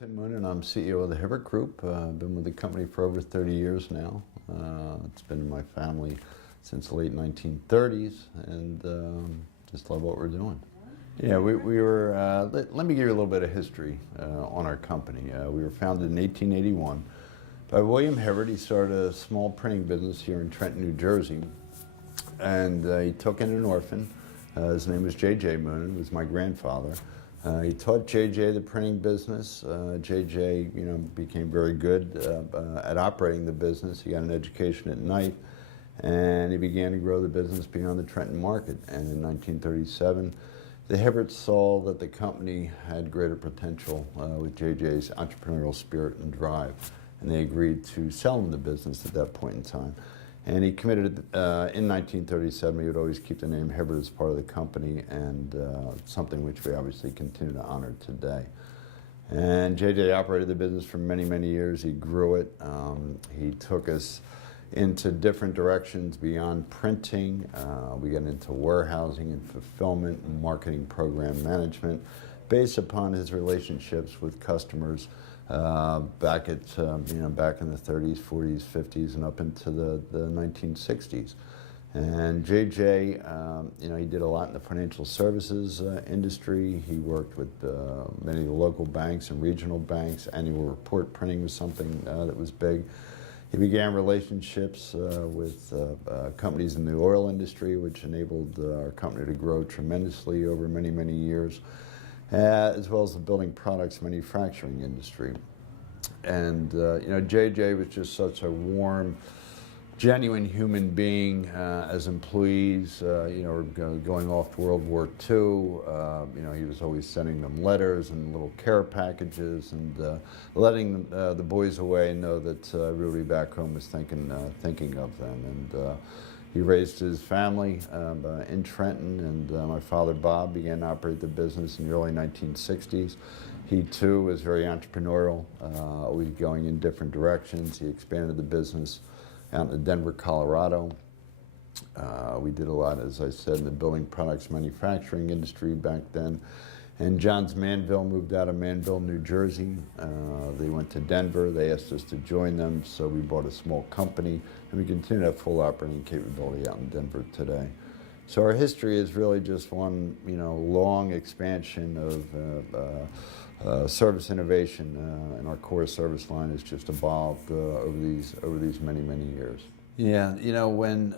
Tim Moonan. I'm CEO of the Hibbert Group. I've been with the company for over 30 years now. It's been in my family since the late 1930s, and just love what we're doing. Yeah, we were, let me give you a little bit of history on our company. We were founded in 1881 by William Hibbert. He started a small printing business here in Trenton, New Jersey, and he took in an orphan. His name was J.J. Moonan, was my grandfather. He taught J.J. the printing business. J.J. became very good at operating the business. He got an education at night, and he began to grow the business beyond the Trenton market. And in 1937, the Hibberts saw that the company had greater potential with J.J.'s entrepreneurial spirit and drive, and they agreed to sell him the business at that point in time. And he committed, in 1937, he would always keep the name Hibbert as part of the company, and something which we obviously continue to honor today. And J.J. operated the business for many, many years. He grew it. He took us into different directions beyond printing. We got into warehousing and fulfillment and marketing program management based upon his relationships with customers back in the 30s, 40s, 50s, and up into the 1960s. And JJ, he did a lot in the financial services industry. He worked with many of the local banks and regional banks. Annual report printing was something that was big. He began relationships with companies in the oil industry, which enabled our company to grow tremendously over many, many years, as well as the building products manufacturing industry. And JJ was just such a warm, genuine human being. As employees, going off to World War II, he was always sending them letters and little care packages, and letting the boys away know that everybody back home was thinking of them. And he raised his family in Trenton, and my father, Bob, began to operate the business in the early 1960s. He, too, was very entrepreneurial, always going in different directions. He expanded the business out in Denver, Colorado. We did a lot, as I said, in the building products manufacturing industry back then. And John's Manville moved out of Manville, New Jersey. They went to Denver. They asked us to join them, so we bought a small company, and we continue to have full operating capability out in Denver today. So our history is really just one, long expansion of service innovation, and our core service line has just evolved over these many, many years. Yeah, when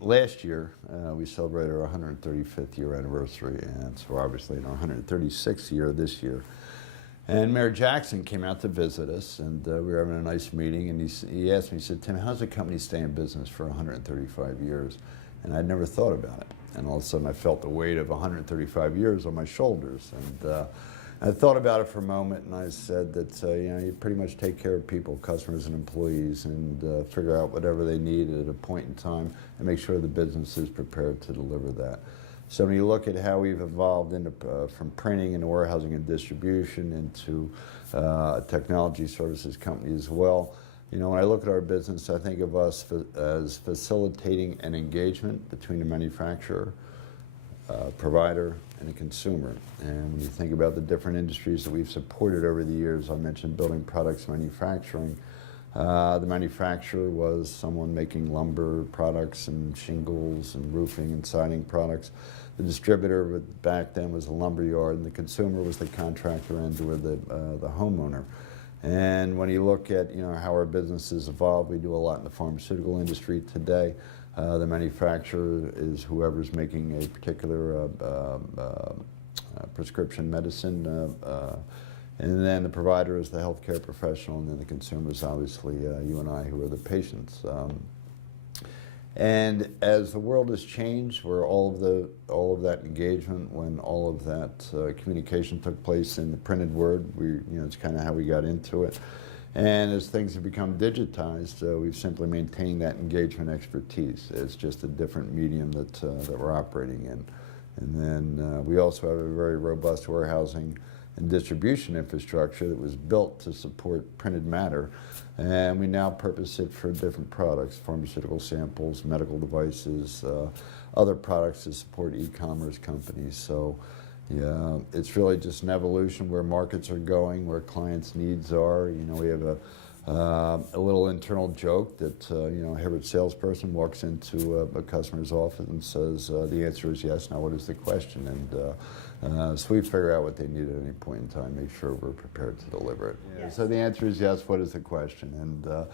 last year we celebrated our 135th year anniversary, and so obviously in our 136th year this year. And Mayor Jackson came out to visit us, and we were having a nice meeting, and he asked me, he said, "Tim, how's the company stay in business for 135 years? And I'd never thought about it. And all of a sudden I felt the weight of 135 years on my shoulders. And I thought about it for a moment, and I said that you pretty much take care of people, customers and employees, and figure out whatever they need at a point in time and make sure the business is prepared to deliver that. So when you look at how we've evolved into, from printing into warehousing and distribution into a technology services company as well, when I look at our business, I think of us as facilitating an engagement between a manufacturer, provider, and a consumer. And when you think about the different industries that we've supported over the years, I mentioned building products manufacturing. The manufacturer was someone making lumber products and shingles and roofing and siding products. The distributor back then was a lumber yard, and the consumer was the contractor and or the homeowner. And when you look at how our business has evolved, we do a lot in the pharmaceutical industry today. The manufacturer is whoever's making a particular prescription medicine, and then the provider is the healthcare professional, and then the consumer is obviously you and I, who are the patients. And as the world has changed, where all of that engagement, when all of that communication took place in the printed word, it's kind of how we got into it. And as things have become digitized, we've simply maintained that engagement expertise. It's just a different medium that we're operating in. And then we also have a very robust warehousing and distribution infrastructure that was built to support printed matter. And we now purpose it for different products, pharmaceutical samples, medical devices, other products to support e-commerce companies. So Yeah, it's really just an evolution where markets are going, where clients' needs are. You know, we have a little internal joke that you know, a Hibbert salesperson walks into a customer's office and says, the answer is yes, now what is the question? And so we figure out what they need at any point in time, make sure we're prepared to deliver it. Yeah. So the answer is yes, what is the question? And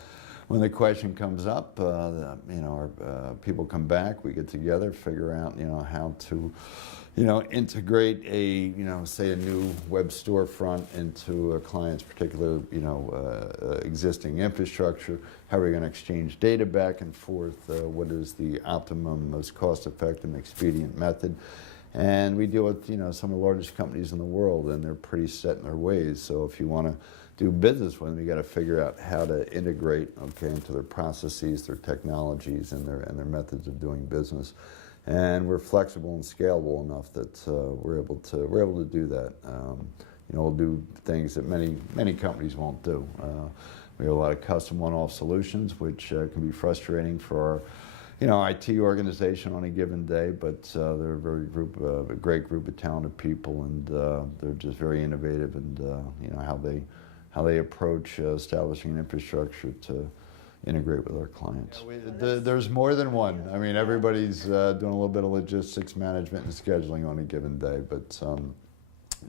when the question comes up, you know, our people come back, we get together, figure out, you know, how to, you know, integrate a, you know, say a new web storefront into a client's particular, you know, existing infrastructure. How are we going to exchange data back and forth? What is the optimum, most cost-effective, expedient method? And we deal with, you know, some of the largest companies in the world, and they're pretty set in their ways. So if you want to do business with them, you got to figure out how to integrate, okay, into their processes, their technologies, and their methods of doing business. And we're flexible and scalable enough that we're able to do that. You know, we'll do things that many companies won't do. We have a lot of custom one-off solutions, which can be frustrating for our, you know, IT organization on a given day, but they're a great group of talented people, and they're just very innovative, and you know, how they approach establishing an infrastructure to integrate with our clients. Yeah, there's more than one. I mean, everybody's doing a little bit of logistics management and scheduling on a given day, but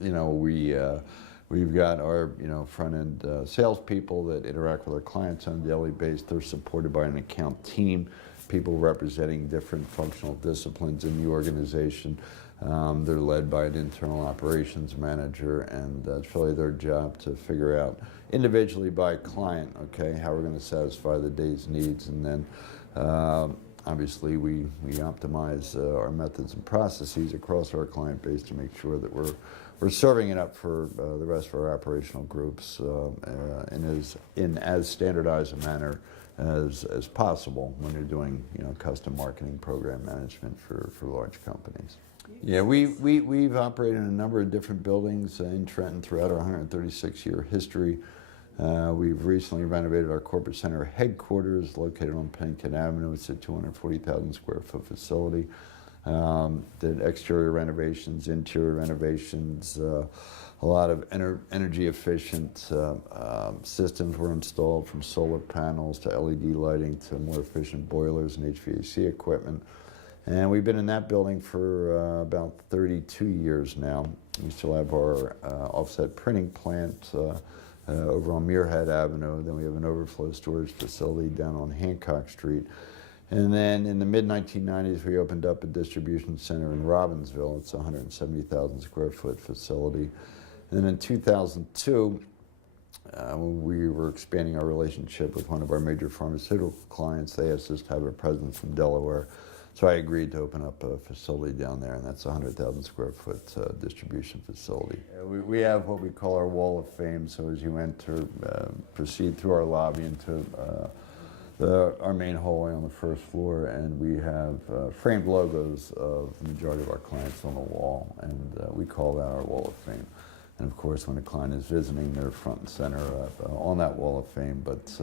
you know, we've got our, you know, front-end salespeople that interact with our clients on a daily basis. They're supported by an account team, people representing different functional disciplines in the organization. They're led by an internal operations manager, and it's really their job to figure out individually by client, okay, how we're going to satisfy the day's needs. And then obviously we optimize our methods and processes across our client base to make sure that we're serving it up for the rest of our operational groups in as standardized a manner as possible when you're doing, you know, custom marketing program management for large companies. Yeah, we've operated in a number of different buildings in Trenton throughout our 136-year history. We've recently renovated our corporate center headquarters located on Pennington Avenue. It's a 240,000 square foot facility. Did exterior renovations, interior renovations, a lot of energy efficient systems were installed, from solar panels to LED lighting to more efficient boilers and HVAC equipment. And we've been in that building for about 32 years now. We still have our offset printing plant over on Muirhead Avenue. Then we have an overflow storage facility down on Hancock Street. And then in the mid-1990s, we opened up a distribution center in Robbinsville. It's a 170,000 square foot facility. And in 2002, we were expanding our relationship with one of our major pharmaceutical clients. They asked us to have a presence in Delaware. So I agreed to open up a facility down there, and that's a 100,000 square foot distribution facility. We have what we call our Wall of Fame. So as you enter, proceed through our lobby into our main hallway on the first floor, and we have framed logos of the majority of our clients on the wall, and we call that our Wall of Fame. And of course, when a client is visiting, they're front and center on that Wall of Fame. But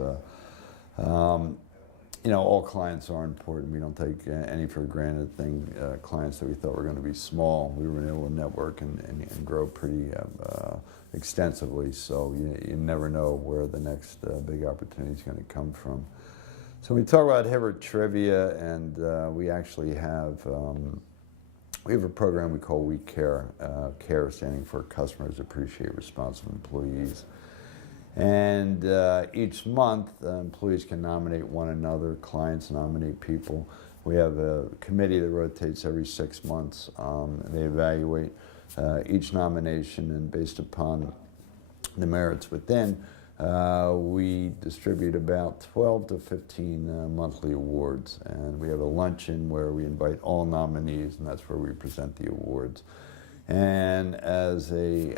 you know, all clients are important. We don't take any for granted. Clients that we thought were going to be small, we were able to network and grow pretty extensively. So you never know where the next big opportunity is going to come from. So we talk about Hibbert Trivia, and we actually have a program we call We Care, CARE standing for Customers Appreciate Responsive Employees. And each month, employees can nominate one another, clients nominate people. We have a committee that rotates every 6 months. And they evaluate each nomination, and based upon the merits within, we distribute about 12 to 15 monthly awards. And we have a luncheon where we invite all nominees, and that's where we present the awards. And as to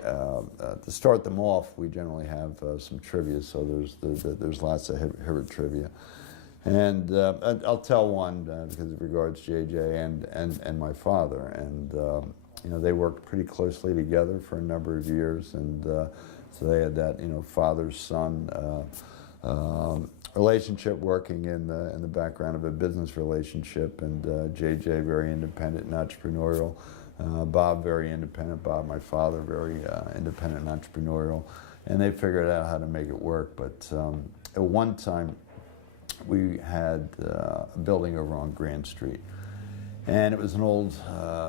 start them off, we generally have some trivia. So there's lots of Hibbert trivia. And I'll tell one because it regards JJ and my father. And you know, they worked pretty closely together for a number of years, and so they had that, you know, father-son relationship working in the background of a business relationship. And JJ, very independent and entrepreneurial. Bob, very independent. Bob, my father, very independent and entrepreneurial. And they figured out how to make it work. But at one time, we had a building over on Grand Street. And it was an old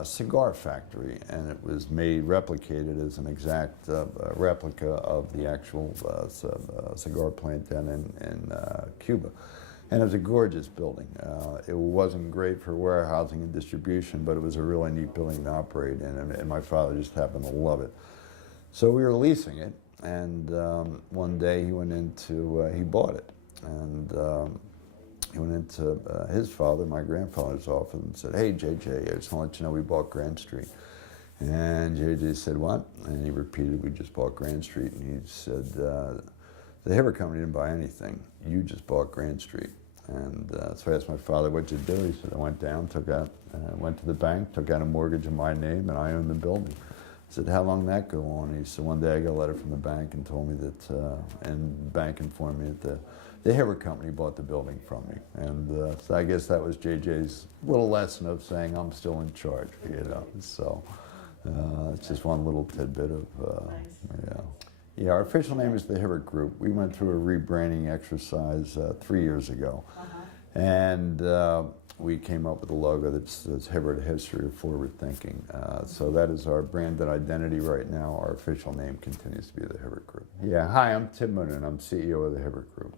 cigar factory, and it was replicated as an exact replica of the actual cigar plant down in Cuba. And it was a gorgeous building. It wasn't great for warehousing and distribution, but it was a really neat building to operate in, and my father just happened to love it. So we were leasing it, and one day he bought it, and he went into his father, my grandfather's office, and said, "Hey, JJ, I just want to let you know we bought Grand Street." And JJ said, "What?" And he repeated, "We just bought Grand Street." And he said, "The Hibbert Company didn't buy anything. You just bought Grand Street." And so I asked my father, "What'd you do?" He said, "I went down, went to the bank, took out a mortgage in my name, and I own the building." I said, "How long did that go on?" He said, "One day I got a letter from the bank and told me that, and the bank informed me that the Hibbert Company bought the building from me." And so I guess that was JJ's little lesson of saying I'm still in charge, you know. So it's just one little tidbit of, yeah. Yeah, our official name is the Hibbert Group. We went through a rebranding exercise 3 years ago. And we came up with a logo that says Hibbert, a history of forward thinking. So that is our branded identity right now. Our official name continues to be the Hibbert Group. Yeah, hi, I'm Tim Moonan. I'm CEO of the Hibbert Group.